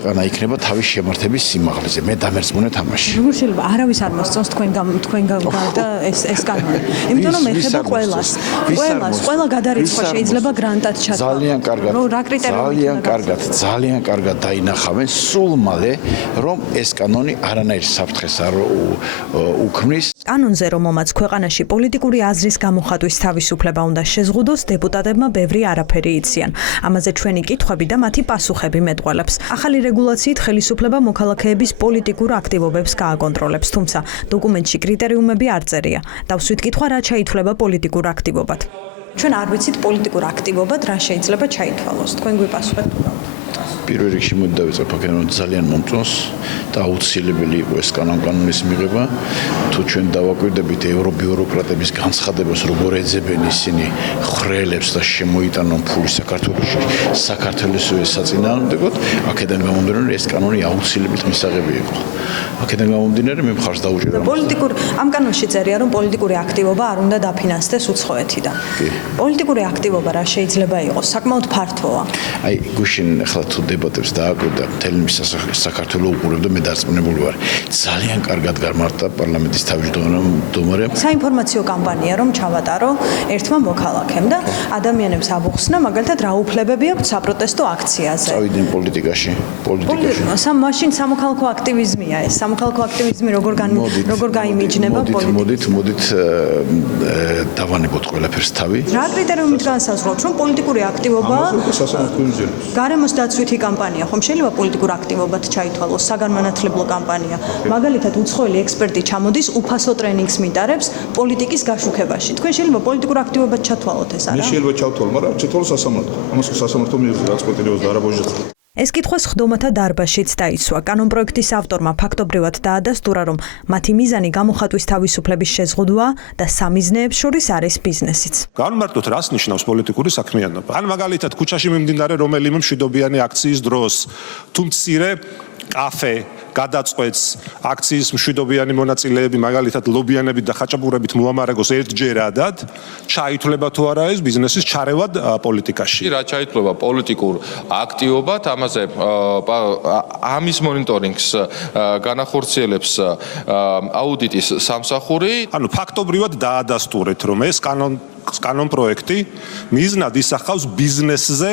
ქვეყანა იქნება თავის შემართების სიმაღლეზე. მე დამერწმუნე თამაში. როგორ შეიძლება არავის არ მოსწონს თქვენ გარდა ეს კანონი. იმიტომ რომ ეხება ყველას. ყველა გადარიცხვა შეიძლება გრანტად ჩათვალოს. ძალიან კარგად დაინახავენ სულ მალე, რომ ეს კანონი არანაირ საფრთხეს არ უქმნის. კანონზე რომელმაც ქვეყანაში პოლიტიკური აზრის გამოხატვის თავისუფლება უნდა შეზღუდოს, დეპუტატებმა ბევრი არაფერი იციან. ამაზე ჩვენი კითხვები და მათი პასუხები მეტყველებს. ახალი რეგულაციით ხელისუფლება მოქალაქეების პოლიტიკურ აქტივობებს გააკონტროლებს, თუმცა დოკუმენტში კრიტერიუმები არ წერია. დავსვით კითხვა, რა ჩაითვლება პოლიტიკურ აქტივობად. ჩვენ არ ვიცით პოლიტიკურ აქტივობად რა შეიძლება ჩაითვალოს. თქვენ გვიპასუხებთ თუ რა? პირველ რიგში მოდი დავიწყებ აქ, რომ ძალიან მომწონს და აუცილებელი იყო ეს კანონის მიღება. თუ ჩვენ დავაკვირდებით ევრობიუროკრატების განცხადებას, როგორ ეძებენ ისინი ხრელებს და შემოიტანონ ფული საქართველოში, საქართველოსვე საწინააღმდეგოდ, აქედან გამომდინარე, ეს კანონი აუცილებლად მისაღები იყო. აქედან გამომდინარე, მე მხარს დაუჭერე. ამ კანონში წერია, რომ პოლიტიკური აქტივობა არ უნდა დაფინანსდეს უცხოეთიდან. პოლიტიკური აქტივობა რა შეიძლება იყოს? საკმაოდ ფართოა. აი, გუშინ ახლა თუ დებატებს დააკვირდა მთელი საქართველო უყურებდა, მე დარწმუნებული ვარ. ძალიან კარგად გამართა პარლამენტის თავმჯდომარემ. საინფორმაციო კამპანია რომ ჩავატარო ერთმა მოქალაქემ და ადამიანებს აბუხსნა, მაგალითად რა უფლებები აქვს საპროტესტო აქციაზე. წავიდნენ პოლიტიკაში. მაშინ სამოქალაქო აქტივიზმია ეს. სამოქალაქო აქტივიზმი როგორ გაიმიჯნება პოლიტიკაში? მოდით დავანებოთ ყველაფერს თავი. რა კრიტერიუმით განსაზღვროთ, რომ პოლიტიკური აქტივობა გარემოს დაცვითი კამპანია, ხომ შეიძლება პოლიტიკურ აქტივობად ჩაითვალოს, საგანმანათლებლო კამპანია. მაგალითად, უცხოელი ექსპერტი ჩამოდის, უფასო ტრენინგს მიტარებს პოლიტიკის გაშუქებაში. თქვენ შეიძლება პოლიტიკურ აქტივობად ჩათვალოთ ეს, არა? მე შეიძლება ჩავთვალო, მაგრამ ჩათვალო სასამართლო. ამას სასამართლო მიიღებს გაწყვეტილებას და არა ბოჟებს. ეს კითხვა სხდომათა დარბაზშიც დაიცვა. კანონპროექტის ავტორმა ფაქტობრივად დაადასტურა, რომ მათი მიზანი გამოხატვის თავისუფლების შეზღუდვაა და სამიზნეებს შორის არის ბიზნესიც. განმარტოთ, რას ნიშნავს პოლიტიკური საქმიანობა? ან მაგალითად, ქუჩაში მიმდინარე რომელიმე მშვიდობიანი აქციის დროს, თუ მცირე კაფე გადაწყვეტს აქციის მშვიდობიანი მონაწილეები მაგალითად ლობიანებით და ხაჭაპურებით მოამარაგოს ერთჯერადად, ჩაითვლება თუ არა ეს ბიზნესის ჩარევად პოლიტიკაში. რა ჩაითვლება პოლიტიკურ აქტივობად, ამაზე ამის მონიტორინგს განახორციელებს აუდიტის სამსახური. ანუ ფაქტობრივად დაადასტურეთ, რომ ეს კანონპროექტი მიზნად ისახავს ბიზნესზე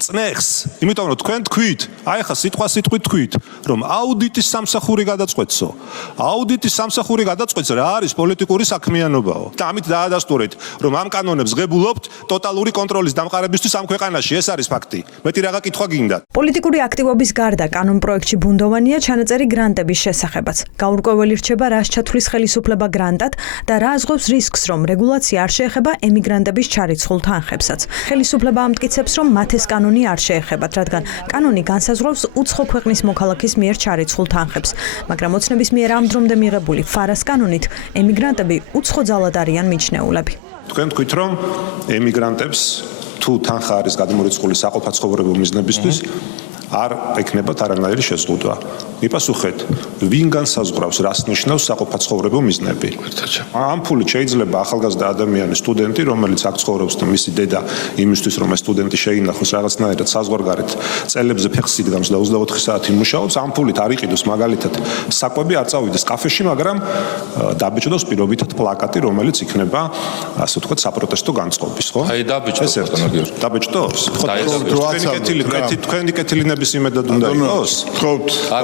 წნეხს, იმიტომ რომ თქვენ თქვით, აი ხა სიტყვით თქვით, რომ აუდიტის სამსახური გადაწყვეტსო. აუდიტის სამსახური გადაწყვეტს რა არის პოლიტიკური საქმიანობაო. და ამით დაადასტურეთ, რომ ამ კანონებს ღებულობთ ტოტალური კონტროლის დამყარებისთვის ამ ქვეყანაში, ეს არის ფაქტი. მეტი რაღა კითხვა გინდათ. პოლიტიკური აქტივობის გარდა კანონპროექტში ბუნდოვანია ჩანაწერი გრანტების შესახებაც. გაურკვეველი რჩება, რას ჩათვლის ხელისუფლება გრანტად და რა აზღვევს რისკს, რომ რეგულაცია არ შეეხება ემიგრანტების ჩარიცხულ თანხებსაც. ხელისუფლება ამტკიცებს, რომ მათ ეს კანონი არ შეეხებათ, რადგან კანონი განსაზღვრავს უცხო ქვეყნის მოქალაქის მიერ ჩარიცხულ თანხებს, მაგრამ ოცნების მიერ ამ დრომდე მიღებული ფარას კანონით ემიგრანტები უცხო ძალად არიან მიჩნეულები. თქვენ თქვით, რომ ემიგრანტებს თუ თანხა არის გადმორიცხული საყოფაცხოვრებო მიზნებისთვის, არ ეკნებათ არანაირი შეზღუდვა. მიპასუხეთ, ვინ განსაზღვრავს, რას ნიშნავს საყოფაცხოვრებო მიზნები? ამ ფულით შეიძლება ახალგაზრდა ადამიანი, სტუდენტი, რომელიც აქ ცხოვრობს და მისი დედა იმისთვის, რომ ეს სტუდენტი შეინახოს რაღაცნაირად საზღვარგარეთ წელებზე ფეხს იდგამს და 24 საათი მუშაობს, ამ ფულით არ იყიდოს მაგალითად საკვები, არ წავიდეს კაფეში, მაგრამ დაბეჭდოს პირობითად პლაკატი, რომელიც იქნება, ასე ვთქვათ, საპროტესტო განწყობის, ხო? აი დაბეჭდოს, დაბეჭდოს? თქვენი კეთილინები იმედად უნდა იყოს?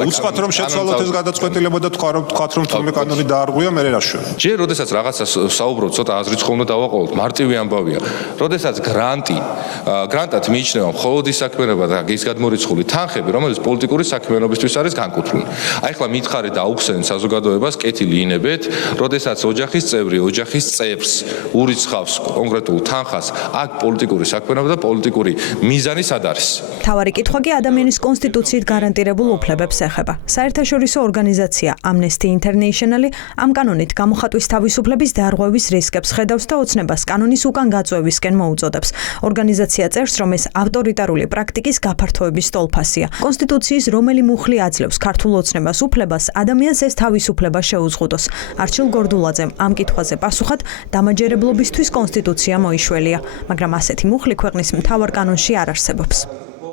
უცბად რომ შეცვალოთ ეს გადაწყვეტილება და თქვათ რომ თურმე კანონი დაარღვია, მე რა შვენ. ჯერ როდესაც რაღაცას საუბრობ, ცოტა აზრიცხო უნდა დავაყოლოთ, მარტივი ამბავია. როდესაც გრანტად მიიჩნევა მხოლოდ ის საქმიანობა და ის გადმორიცხული თანხები, რომელიც პოლიტიკური საქმიანობისთვის არის განკუთვნილი. აი ხლა მითხარით და აუხსენეთ საზოგადოებას, კეთილი ინებეთ, როდესაც ოჯახის წევრი ოჯახის წევრს ურიცხავს კონკრეტულ თანხას, აქ პოლიტიკური საქმიანობა და პოლიტიკური მიზანი სად არის? თავარი კითხვა კი ადამიანის კონსტიტუციით გარანტირებულ უფლებებს ეხება. საერთაშორისო ორგანიზაცია Amnesty International ამ კანონით გამოხატვის თავისუფლების დარღვევის რისკებს ხედავს და ოცნებას კანონის უკან გაწევისკენ მოუწოდებს. ორგანიზაცია წერს, რომ ეს ავტორიტარული პრაქტიკის გაფართოების სტოლფასია. კონსტიტუციის რომელი მუხლი აძლევს ქართულ ოცნებას უფლებას ადამიანს ეს თავისუფლება შეუზღუდოს. არჩილ გორდულაძემ ამ კითხვაზე პასუხად დამაჯერებლობისთვის კონსტიტუცია მოიშველია, მაგრამ ასეთი მუხლი ქვეყნის მთავარ კანონში არ არსებობს.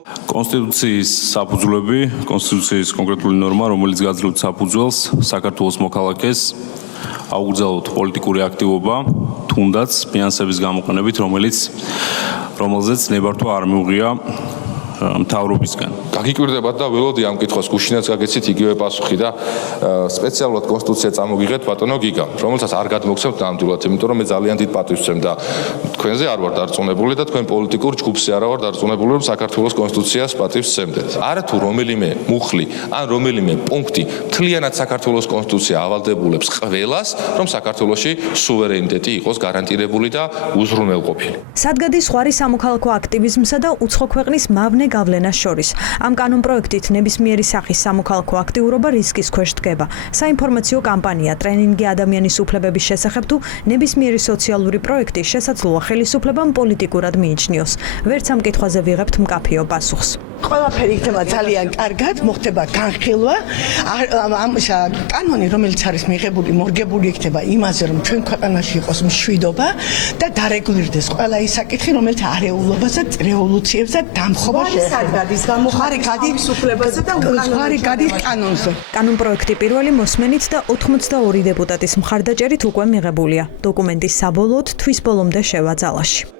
კონსტიტუციის საფუძვლები, კონსტიტუციის კონკრეტული ნორმა, რომელიც გაძლევს საფუძველს საქართველოს მოქალაქეს აუგზავნოთ პოლიტიკური აქტივობა, თუნდაც ფინანსების გამოყენებით, რომელზეც ნებართვა არ მიუღია მთავრობისგან. გაგიკვირდებათ და ველოდი ამ კითხვას გუშინაც გაგეცით იგივე პასუხი და სპეციალურად კონსტიტუცია წამოგიღეთ ბატონო გიგამ, რომელსაც არ გადმოგცემთ ნამდვილად, იმიტომ რომ მე ძალიან დიდ პატივს ვცემ და თქვენზე არ ვარ დარწმუნებული და თქვენ პოლიტიკურ ჯგუფზე არა ვარ დარწმუნებული, რომ საქართველოს კონსტიტუციას პატივს ვცემდეთ. არათუ რომელიმე მუხლი ან რომელიმე პუნქტი მთლიანად საქართველოს კონსტიტუცია ავალდებულებს ყველას, რომ საქართველოში სუვერენიტეტი იყოს გარანტირებული და უზრუნველყოფილი. სადგადის ზღვარი სამოქალაქო აქტივიზმსა და უცხო ქვეყნის მავნე გავლენას შორის. ამ კანონპროექტით ნებისმიერი სახის სამოქალაქო აქტიურობა რისკის ქვეშ დგება. საინფორმაციო კამპანია, ტრენინგი ადამიანის უფლებების შესახებ თუ ნებისმიერი სოციალური პროექტი შესაძლოა ხელისუფლებამ პოლიტიკურად მიიჩნიოს. ვერც ამ კითხვაზე ვიღებთ მკაფიო პასუხს. ყველაფერი იქნება ძალიან კარგად, მოხდება განხილვა. ამ კანონი, რომელიც არის მიღებული, მორგებული იქნება იმაზე, რომ ჩვენ ქვეყანაში იყოს მშვიდობა და დარეგულირდეს ყველა ის საკითხი, რომელიც არეულობასა, რევოლუციებსა დამხობა შეეხება. ხარი გადის კანონზე. კანონპროექტი პირველი მოსმენით და 82 დეპუტატის მხარდაჭერით უკვე მიღებულია. დოკუმენტი საბოლოოდ თვის ბოლომდე შევა ძალაში.